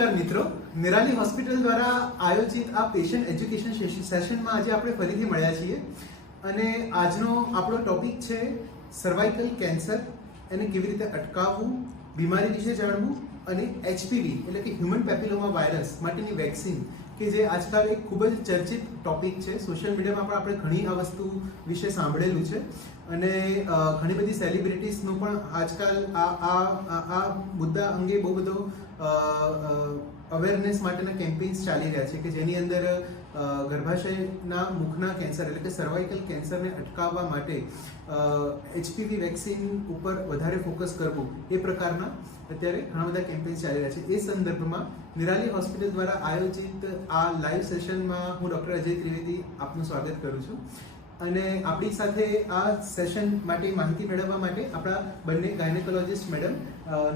નમસ્કાર મિત્રો, નિરાલી હોસ્પિટલ દ્વારા આયોજિત આ પેશન્ટ એજ્યુકેશન સેશનમાં આજે આપણે ફરીથી મળ્યા છીએ અને આજનો આપણો ટોપિક છે સર્વાઇકલ કેન્સર, એને કેવી રીતે અટકાવવું, બીમારી વિશે જાણવું અને એચપીવી એટલે કે હ્યુમન પેપિલોમા વાયરસ માટેની વેક્સિન કે જે આજકાલ એક ખૂબ જ ચર્ચિત ટોપિક છે. સોશિયલ મીડિયામાં પણ આપણે ઘણી આ વસ્તુ વિશે સાંભળેલું છે અને ઘણી બધી સેલિબ્રિટીઝનો પણ આજકાલ આ મુદ્દા અંગે બહુ બધો અવેરનેસ માટેના કેમ્પેન્સ ચાલી રહ્યા છે કે જેની અંદર ગર્ભાશયના મુખના કેન્સર એટલે કે સર્વાઇકલ કેન્સરને અટકાવવા માટે એચપીવી વેક્સિન ઉપર વધારે ફોકસ કરવું એ પ્રકારના અત્યારે ઘણા બધા કેમ્પેન્સ ચાલી રહ્યા છે. એ સંદર્ભમાં નિરાલી હોસ્પિટલ દ્વારા આયોજિત આ લાઈવ સેશનમાં હું ડૉક્ટર અજય ત્રિવેદી આપનું સ્વાગત કરું છું અને આપણી સાથે આ સેશન માટે માહિતી મેળવવા માટે આપણા બંને ગાયનેકોલોજિસ્ટ મેડમ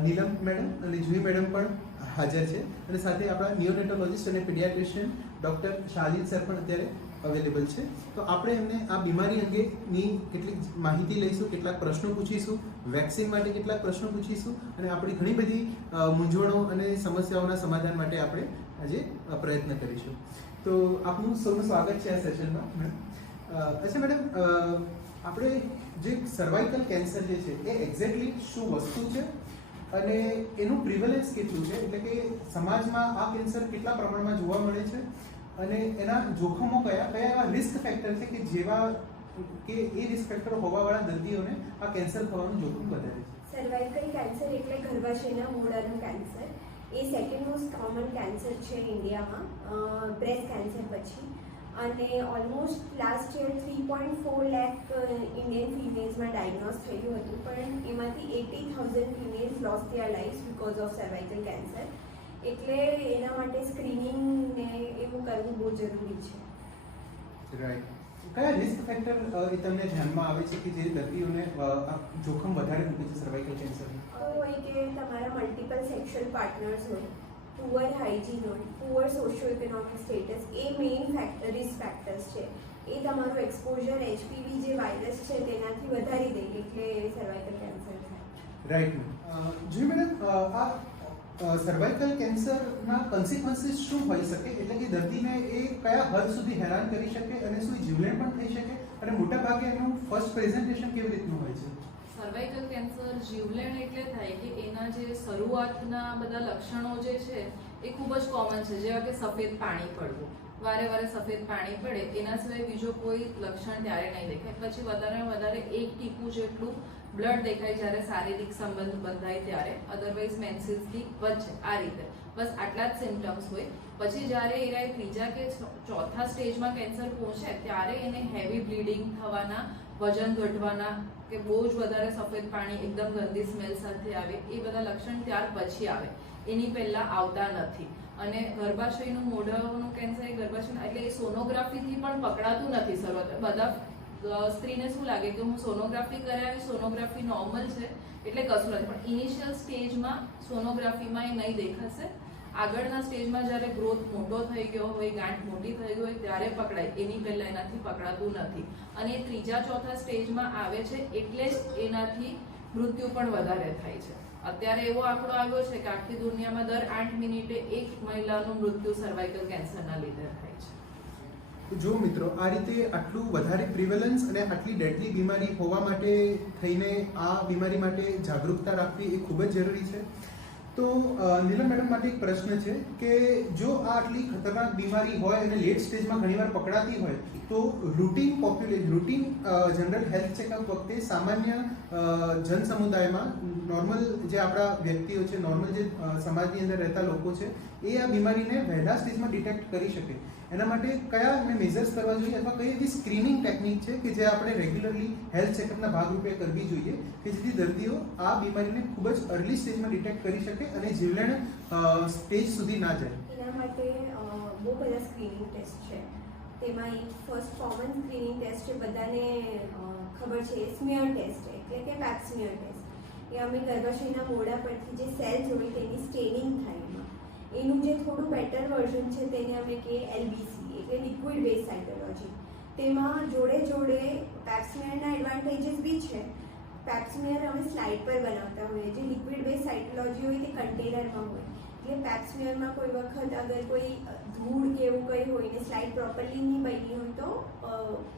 નીલમ મેડમ અને જુહી મેડમ પણ હાજર છે અને સાથે આપણા નિયોનેટોલોજિસ્ટ અને પીડિયાટ્રિશિયન ડૉક્ટર શાહિદ સર પણ અત્યારે અવેલેબલ છે. તો આપણે એમને આ બીમારી અંગેની કેટલીક માહિતી લઈશું, કેટલાક પ્રશ્નો પૂછીશું, વેક્સિન માટે કેટલાક પ્રશ્નો પૂછીશું અને આપણી ઘણી બધી મૂંઝવણો અને સમસ્યાઓના સમાધાન માટે આપણે આજે પ્રયત્ન કરીશું. તો આપનું સૌનું સ્વાગત છે આ સેશનમાં મેડમ. અચ્છા મેડમ, આપણે જે સર્વાઇકલ કેન્સર જે છે એ એક્ઝેક્ટલી શું વસ્તુ છે અને એનું પ્રિવેલન્સ કેટલું છે, એટલે કે સમાજમાં આ કેન્સર કેટલા પ્રમાણમાં જોવા મળે છે અને એના જોખમો કયા કયા એવા રિસ્ક ફેક્ટર છે કે જેવા કે એ રિસ્ક ફેક્ટર હોવાવાળા દર્દીઓને આ કેન્સર થવાનું જોખમ વધારે છે. સર્વાઇકલ કેન્સર એટલે ગર્ભાશયના મૂળાનું કેન્સર. એ સેકન્ડ મોસ્ટ કોમન કેન્સર છે ઇન્ડિયામાં બ્રેસ્ટ કેન્સર પછી. અને almost last year 3.4 lakh Indian ફિમેલ્સમાં ડાયગ્નોઝ થયું હતું, પણ એમાંથી 80,000 females lose their lives because of cervical cancer. એટલે એના માટે સ્ક્રીનિંગ ને એવું કરવું બહુ જરૂરી છે. રાઈટ. કયા રિસ્ક ફેક્ટર એ તમને ધ્યાનમાં આવે છે કે જે દર્દીઓને જોખમ વધારે મૂકે છે સર્વાઇકલ કેન્સરનું? હોય કે તમારા મલ્ટિપલ સેક્સ્યુઅલ પાર્ટનર્સ હોય, પુઅર હાઇજીન હોય, પુઅર સોશિયો ઇકોનોમિક સ્ટેટસ, એ મેઇન રિસ્ક ફેક્ટર્સ છે. એ તમારું એક્સપોઝર એચપીવી જે વાયરસ છે તેનાથી વધારી દે એટલે સર્વાઇકલ કેન્સર થાય. રાઈટ. જી મેડમ, આ સર્વાઇકલ કેન્સરના કન્સિક્વન્સીસ શું હોઈ શકે, એટલે કે દર્દીને એ કયા હદ સુધી હેરાન કરી શકે અને શું જીવલેણ પણ થઈ શકે અને મોટાભાગે એનું ફર્સ્ટ પ્રેઝન્ટેશન કેવી રીતનું હોય છે? સર્વાઇકલ કેન્સર જીવલેણ એટલે થાય કે એના જે શરૂઆતના બધા લક્ષણો જે છે એ ખૂબ જ કોમન છે, જેવા કે સફેદ પાણી પડવું, વારે વારે સફેદ પાણી પડે, એના સિવાય બીજો કોઈ લક્ષણ ત્યારે નહીં દેખાય. પછી વધારે એક ટીપું જેટલું બ્લડ દેખાય જ્યારે શારીરિક સંબંધ બંધાય ત્યારે, અધરવાઇઝ મેન્સીસથી વચ્ચે આ રીતે બસ આટલા જ સિમ્ટમ્સ હોય. પછી જ્યારે એ ત્રીજા કે ચોથા સ્ટેજમાં કેન્સર પહોંચે ત્યારે એને હેવી બ્લીડિંગ થવાના, વજન ઘટવાના કે બહુ જ વધારે સફેદ પાણી, એકદમ ગંદી સ્મેલ સાથે આવે, એ બધા લક્ષણ ત્યાર પછી આવે, એની પહેલા આવતા નથી. અને ગર્ભાશયનું મોઢાનું કેન્સર એ ગર્ભાશય એટલે એ સોનોગ્રાફીથી પણ પકડાતું નથી. શરૂઆત બધા સ્ત્રીને શું લાગે કે હું સોનોગ્રાફી કરાવી, સોનોગ્રાફી નોર્મલ છે એટલે કશું નથી, પણ ઇનિશિયલ સ્ટેજમાં સોનોગ્રાફીમાં એ નહીં દેખાશે. આગળના સ્ટેજમાં જ્યારે ગ્રોથ મોટો થઈ ગયો હોય, ગાંઠ મોટી થઈ ગઈ હોય ત્યારે પકડાય, એની પહેલા એનાથી પકડાતું નથી. અને ત્રીજા ચોથા સ્ટેજમાં આવે છે એટલે જ એનાથી મૃત્યુ પણ વધારે થાય છે. અત્યારે એવો આંકડો આવ્યો છે કે આખી દુનિયામાં દર 8 મિનિટે એક મહિલાનું મૃત્યુ સર્વાઇકલ કેન્સરના લીધે થાય છે. જો મિત્રો, આ રીતે આટલું વધારે પ્રિવેલન્સ અને આટલી ડેડલી બીમારી હોવા માટે થઈને આ બીમારી માટે જાગૃતતા રાખવી એ ખૂબ જ જરૂરી છે. તો નીલમ મેડમ માટે એક પ્રશ્ન છે કે જો આ આટલી ખતરનાક બીમારી હોય અને લેટ સ્ટેજમાં ઘણીવાર પકડાતી હોય તો રૂટીન જનરલ હેલ્થ ચેકઅપ વખતે સામાન્ય જન સમુદાયમાં નોર્મલ જે આપણા વ્યક્તિઓ છે, નોર્મલ જે સમાજની અંદર રહેતા લોકો છે, એ આ બીમારીને વહેલા સ્ટેજમાં ડિટેક્ટ કરી શકે એના માટે કયા એમને મેઝર્સ કરવા જોઈએ અથવા કઈ એવી સ્ક્રીનિંગ ટેકનિક છે કે જે આપણે રેગ્યુલરલી હેલ્થ ચેકઅપના ભાગરૂપે કરવી જોઈએ કે જેથી દર્દીઓ આ બીમારીને ખૂબ જ અર્લી સ્ટેજમાં ડિટેક્ટ કરી શકે અને જીવલેણ સ્ટેજ સુધી ના જાય? એના માટે બહુ બધા સ્ક્રીનિંગ ટેસ્ટ છે. તેમાં એક ફર્સ્ટ કોમન સ્ક્રીનિંગ ટેસ્ટ છે, બધાને ખબર છે, સ્મિયર ટેસ્ટ એટલે કે પેપ સ્મિયર ટેસ્ટ. એ અમે ગર્ભાશયના મોઢા પરથી જે સેલ્સ હોય તેની સ્ટેનિંગ થાય. એનું જે થોડું બેટર વર્ઝન છે તેને અમે કહીએ એલબીસી એટલે લિક્વિડ બેઝ સાયટોલોજી. તેમાં જોડે પેપ સ્મિયરના એડવાન્ટેજીસ બી છે. પેપ સ્મિયર અમે સ્લાઇડ પર બનાવતા હોઈએ, જે લિક્વિડ બેઝ સાયટોલોજી હોય તે કન્ટેનરમાં હોય. એટલે પેપ સ્મિયરમાં કોઈ વખત અગર કોઈ ધૂળ કે એવું કંઈ હોય ને સ્લાઇડ પ્રોપરલી નહીં બની હોય તો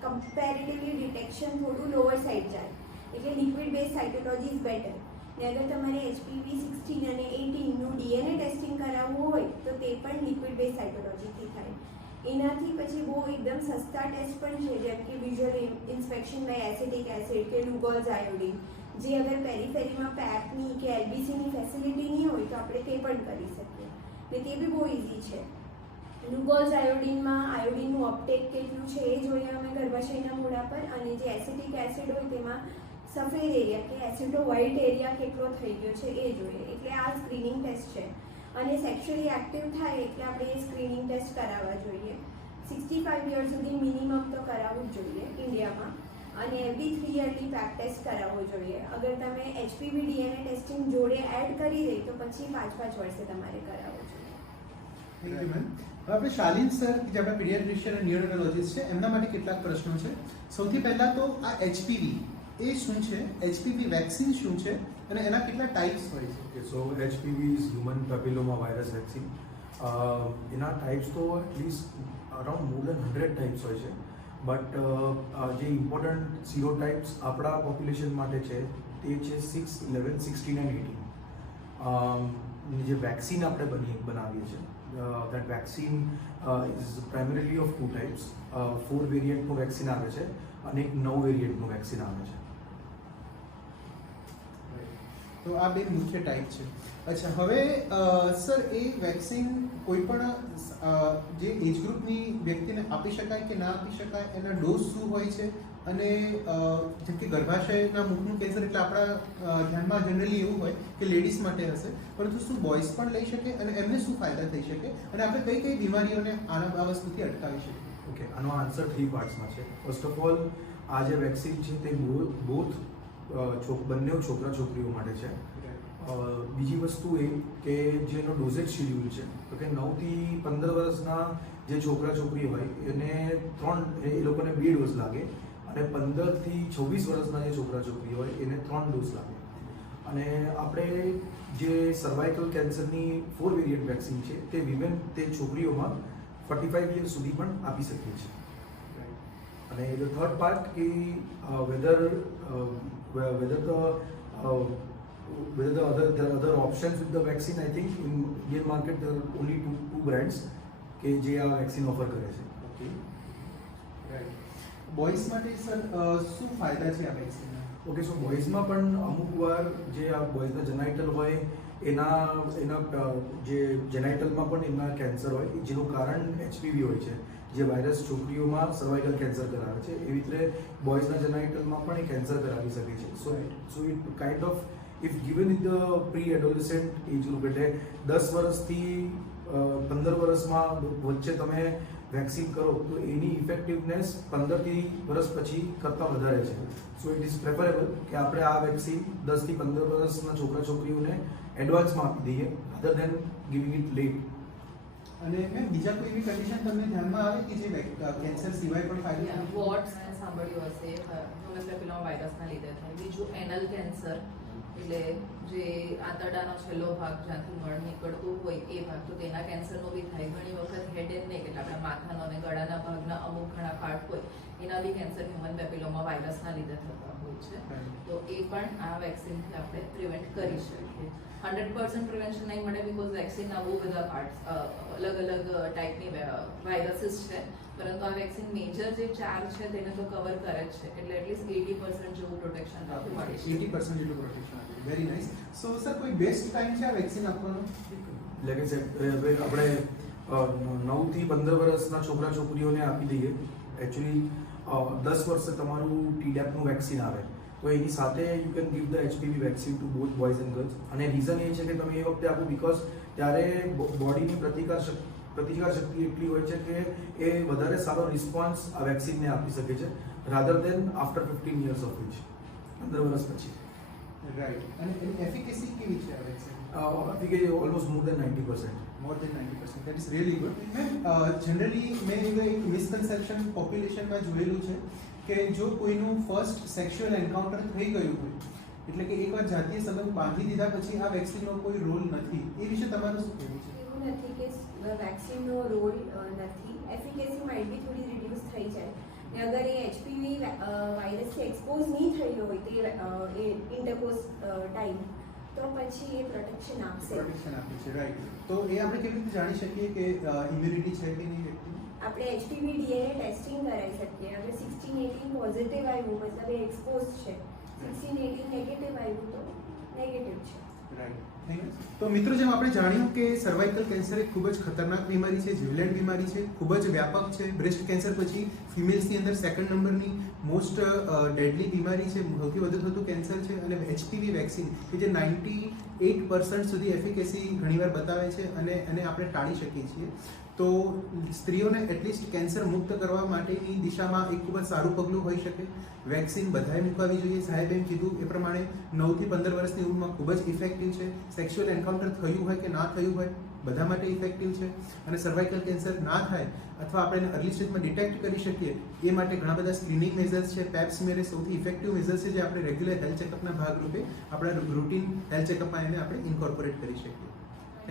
કમ્પેરેટિવલી ડિટેક્શન થોડું લોઅર સાઇડ જાય, એટલે liquid base cytology is better. ને અગર તમારે HPV 16 અને 18નું DNA ટેસ્ટિંગ કરાવવું હોય તો તે પણ લિક્વિડ બેઝ સાયટોલોજીથી થાય. એનાથી પછી બહુ એકદમ સસ્તા ટેસ્ટ પણ છે, જેમ કે visual inspection by acetic acid કે લુગોઝ આયોડિન, જે અગર પેરીફેરીમાં પેપની કે LBCની ફેસિલિટી નહીં હોય તો આપણે તે પણ કરી શકીએ, ને તે બી બહુ ઇઝી છે. લુગોઝ આયોડિનમાં આયોડિનનું અપટેક કેટલું છે એ જોઈએ અમે ગર્ભાશયના મૂળા પર, અને જે એસિટિક એસિડ હોય તેમાં સફેદ એરિયા કે એસિડો વ્હાઇટ એરિયા કેટલો થઈ ગયો છે એ જોઈએ. એટલે આ સ્ક્રીનિંગ ટેસ્ટ છે, અને સેક્સ્યુઅલી એક્ટિવ થાય એટલે આપણે એ સ્ક્રીનિંગ ટેસ્ટ કરાવવા જોઈએ. 65 યર સુધી મિનિમમ તો કરાવવું જ જોઈએ ઇન્ડિયામાં, અને એવરી 3 યરલી પેપ ટેસ્ટ કરાવવો જોઈએ. અગર તમે HPV DNA ટેસ્ટિંગ જોડે એડ કરી દે તો પછી 5-5 વર્ષે તમારે કરાવવું જોઈએ. Thank you ma'am. હવે આપણે શાલિન સર જે આપણા પીડિયાટ્રિશિયન અને ન્યુરોલોજીસ્ટ છે એમના માટે કેટલાક પ્રશ્નો છે. સૌથી પહેલા તો આ HPV એ શું છે, HPV વેક્સિન શું છે અને એના કેટલા ટાઈપ્સ હોય છે? Okay, so HPV is human papilloma virus vaccine. એના ટાઈપ્સ તો એટલીસ્ટ અરાઉન્ડ મોર દેન 100 ટાઈપ્સ હોય છે, બટ જે ઇમ્પોર્ટન્ટ સીરો ટાઈપ્સ આપણા પોપ્યુલેશન માટે છે તે છે 6, 11, 16 એન્ડ 18. જે વેક્સિન આપણે બનાવીએ છીએ, that vaccine is primarily of 2 types. 4 વેરિયન્ટનું vaccine આવે છે અને એક 9 વેરિયન્ટનું વેક્સિન આવે છે. તો આ બે મુખ્ય ટાઈપ છે. અચ્છા, હવે સર એ વેક્સિન કોઈ પણ જે એજ ગ્રુપની વ્યક્તિને આપી શકાય કે ના આપી શકાય, એના ડોઝ શું હોય છે, અને જેમ કે ગર્ભાશયના મુખનું કેન્સર એટલે આપણા ધ્યાનમાં જનરલી એવું હોય કે લેડીઝ માટે હશે, પરંતુ શું બોયઝ પણ લઈ શકે અને એમને શું ફાયદા થઈ શકે, અને આપણે કઈ કઈ બીમારીઓને આ વસ્તુથી અટકાવી શકીએ? ઓકે, આનો આન્સર 3 પાર્ટ્સમાં છે. ફર્સ્ટ ઓફ ઓલ, આ જે વેક્સિન છે તે બોથ બંને છોકરા છોકરીઓ માટે છે. બીજી વસ્તુ એ કે જેનો ડોઝેજ શેડ્યુલ છે, તો કે 9 થી 15 વર્ષના જે છોકરા છોકરી હોય એને એ લોકોને 2 ડોઝ લાગે, અને 15 થી 26 વર્ષના જે છોકરા છોકરી હોય એને 3 ડોઝ લાગે. અને આપણે જે સર્વાઇકલ કેન્સરની 4 વેરિયન્ટ વેક્સિન છે તે છોકરીઓમાં 45 યર સુધી પણ આપી શકીએ છીએ. અને ધ થર્ડ પાર્ટ કે whether there are other options with the vaccine. I think in Indian market there are only two brands કે જે આ વેક્સિન ઓફર કરે છે. Okay, right. બોયઝ માટે સર શું ફાયદા છે આ વેક્સિનના? ઓકે, સો બોયઝમાં પણ અમુક વાર જે આ બોયઝના જેનાઇટલ હોય એના જે જેનાઇટલમાં પણ એમના કેન્સર હોય, જેનું કારણ HPV હોય છે, જે વાયરસ છોકરીઓમાં સર્વાઇકલ કેન્સર કરાવે છે. એવી રીતે બોયઝના જેનાઇટલમાં પણ એ કેન્સર કરાવી શકે છે. So it kind of if given in the pre adolescent age group, એટલે 10 વર્ષથી 15 વર્ષમાં વચ્ચે તમે વેક્સિન કરો તો એની ઇફેક્ટિવનેસ 15 વર્ષ પછી કરતાં વધારે છે. સો ઇટ ઇઝ પ્રેફરેબલ કે આપણે આ વેક્સિન 10 થી 15 વર્ષના છોકરા છોકરીઓને એડવાન્સમાં આપી દઈએ, અધર દેન ગિવિંગ ઇટ લેટ. અને મેમ બીજા કોઈ એવી કન્ડિશન તમને ધ્યાનમાં આવે કે જે કેન્સર સિવાય પણ ફાયદો? વોટ્સ સાંભળ્યું હશે, હ્યુમન પેપિલોમા વાયરસના લીધે થાય. બીજું એનલ કેન્સર, એટલે જે આંતરડાનો છેલ્લો ભાગ જ્યાંથી મળ નીકળતું હોય એ ભાગ, તો તેના કેન્સરનો બી થાય. ઘણી વખત હેડ એન્ડ નેક એટલે આપણા માથાનો અને ગળાના ભાગના અમુક ઘણા પાર્ટ હોય એના બી કેન્સર હ્યુમન પેપિલોમા વાયરસના લીધે થતા હોય છે. તો એ પણ આ વેક્સિનથી આપણે પ્રિવેન્ટ કરી શકીએ. 100% પ્રિવેન્શન નહીં મળે, બિકોઝ વેક્સિનના બહુ બધા પાર્ટ્સ અલગ અલગ ટાઈપની વાયરસીસ છે, પરંતુ આ વેક્સિન મેજર જે 4 છે તેને તો કવર કરે જ છે, એટલે એટલીસ્ટ 80% જેવું પ્રોટેક્શન મળી છે. 80% જેટલું પ્રોટેક્શન આપે. Very nice. સો સર કોઈ બેસ્ટ ટાઈમ છે આ વેક્સિન આપવાનો? એટલે કે આપણે 9 થી 15 વર્ષના છોકરા છોકરીઓને આપી દઈએ. એકચ્યુઅલી 10 વર્ષે તમારું TDAPનું વેક્સિન આવે, તો એની સાથે you can give the HPV vaccine two both boys and girls. અને રીઝન એ છે કે તમે એ વખતે આપો બિકોઝ ત્યારે બોડીની પ્રતિકાર શક્તિ એટલી હોય છે કે એ વધારે સારો રિસ્પોન્સ આ વેક્સિનને આપી શકે છે, rather than after 15 years of age, 15 વર્ષ પછી. રાઈટ. અને એની એફિકેસી કેવી છે આ vaccine? Efficacy almost more than 90%. More than 90%. That is really good. Generally મેં એક મિસકન્સેપ્શન પોપ્યુલેશનમાં જોયેલું છે કે જો કોઈનું ફર્સ્ટ સેક્સ્યુઅલ એન્કાઉન્ટર થઈ ગયું હોય એટલે કે એકવાર જાતીય સંબંધ બાંધી દીધા પછી આ વેક્સિનનો કોઈ રોલ નથી, એ વિશે તમારું શું કહેવું છે? એવું નથી કે વેક્સિનનો રોલ નથી, એફિકેસી માઇટ બી થોડી રિડ્યુસ થઈ જાય ને અગર એ એચપીવી વાયરસથી એક્સપોઝ નહીં થયેલો હોય તે ઇન્ટરકોર્સ ટાઈમ તો પછી એ પ્રોટેક્શન આપશે. પ્રોટેક્શન આપે છે, રાઈટ. તો એ આપણે કેવી રીતે જાણી શકીએ કે ઇમ્યુનિટી છે કે નહીં વ્યક્તિની? આપણે એચપીવી ડીએનએ ટેસ્ટિંગ કરાવી શકીએ. અગર 16-18 પોઝિટિવ આવ્યું મતલબ એ એક્સપોઝ છે, 16-18 નેગેટિવ આવ્યું તો નેગેટિવ છે. રાઈટ. તો મિત્રો, જેમ આપણે જાણ્યું કે સર્વાઇકલ કેન્સર એક ખૂબ જ ખતરનાક બીમારી છે, જીવલેણ બીમારી છે, ખૂબ જ વ્યાપક છે. બ્રેસ્ટ કેન્સર પછી ફિમેલ્સની અંદર સેકન્ડ નંબરની મોસ્ટ ડેડલી બીમારી છે, સૌથી વધુ થતું કેન્સર છે. અને એચપીવી વેક્સિન કે જે 98% સુધી એફિકેસી ઘણીવાર બતાવે છે અને એને આપણે ટાળી શકીએ છીએ. તો સ્ત્રીઓને એટલીસ્ટ કેન્સર મુક્ત કરવા માટેની દિશામાં એક ખૂબ જ સારું પગલું હોઈ શકે. વેક્સિન બધાએ મૂકવી જોઈએ. સાહેબ એમ કીધું એ પ્રમાણે 9 થી 15 વર્ષની ઉંમરમાં ખૂબ જ ઇફેક્ટિવ છે. સેક્સ્યુઅલ એન્કાઉન્ટર થયું હોય કે ના થયું હોય બધા માટે ઇફેક્ટિવ છે. અને સર્વાઇકલ કેન્સર ના થાય અથવા આપણે એને અર્લી સ્ટેજમાં ડિટેક્ટ કરી શકીએ એ માટે ઘણા બધા સ્ક્રીનિંગ મેઝર્સ છે. પેપ સ્મિયર એ સૌથી ઇફેક્ટિવ મેઝર્સ છે જે આપણે રેગ્યુલર હેલ્થ ચેકઅપના ભાગરૂપે આપણા રૂટીન હેલ્થ ચેકઅપમાં એને આપણે ઇન્કોર્પોરેટ કરી શકીએ.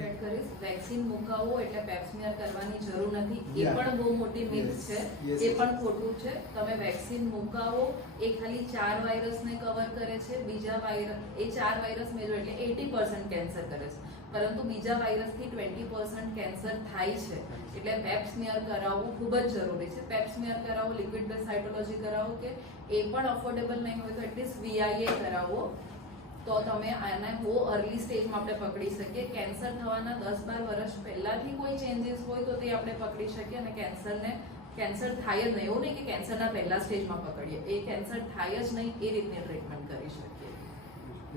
એડ કરીશ, વેક્સિન મુકાવવો એટલે પેપ સ્મિયર કરવાની જરૂર નથી, એ પણ બહુ મોટી મિથ છે, એ પણ ખોટું છે. તમે વેક્સિન મુકાવો એ ખાલી 4 વાયરસને કવર કરે છે, બીજા વાયરસ એ 4 વાયરસ મેળવો એટલે 80% કેન્સર કરે છે, પરંતુ બીજા વાયરસથી 20% કેન્સર થાય છે. એટલે પેપ સ્મિયર કરાવવું ખૂબ જ જરૂરી છે. પેપ સ્મિયર કરાવો, લિક્વિડ બેઝ સાયટોલોજી કરાવો, કે એ પણ અફોર્ડેબલ નહીં હોય તો એટલીસ્ટ વીઆઈએ કરાવો, તો તમે આને બહુ અર્લી સ્ટેજમાં આપણે પકડી શકીએ. કેન્સર થવાના 10-12 વર્ષ પહેલાથી કોઈ ચેન્જીસ હોય તો તે આપણે પકડી શકીએ અને કેન્સર થાય જ નહીં. એવું નહીં કે કેન્સરના પહેલા સ્ટેજમાં પકડીએ, એ કેન્સર થાય જ નહીં એ રીતની ટ્રીટમેન્ટ કરી શકીએ.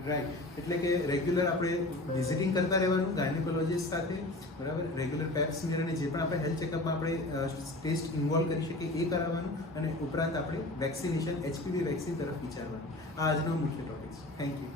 રાઈટ. એટલે કે રેગ્યુલર આપણે વિઝિટિંગ કરતા રહેવાનું ગાયનેકોલોજીસ્ટ સાથે, બરાબર. રેગ્યુલર પેપ સ્મિયર અને જે પણ આપણે હેલ્થ ચેકઅપમાં આપણે ટેસ્ટ ઇન્વોલ્વ કરી શકીએ એ કરાવવાનું, અને ઉપરાંત આપણે વેક્સિનેશન એચપીવી વેક્સિન તરફ વિચારવાનું. આ આજનો મુખ્ય ટોપિક છે. Thank you.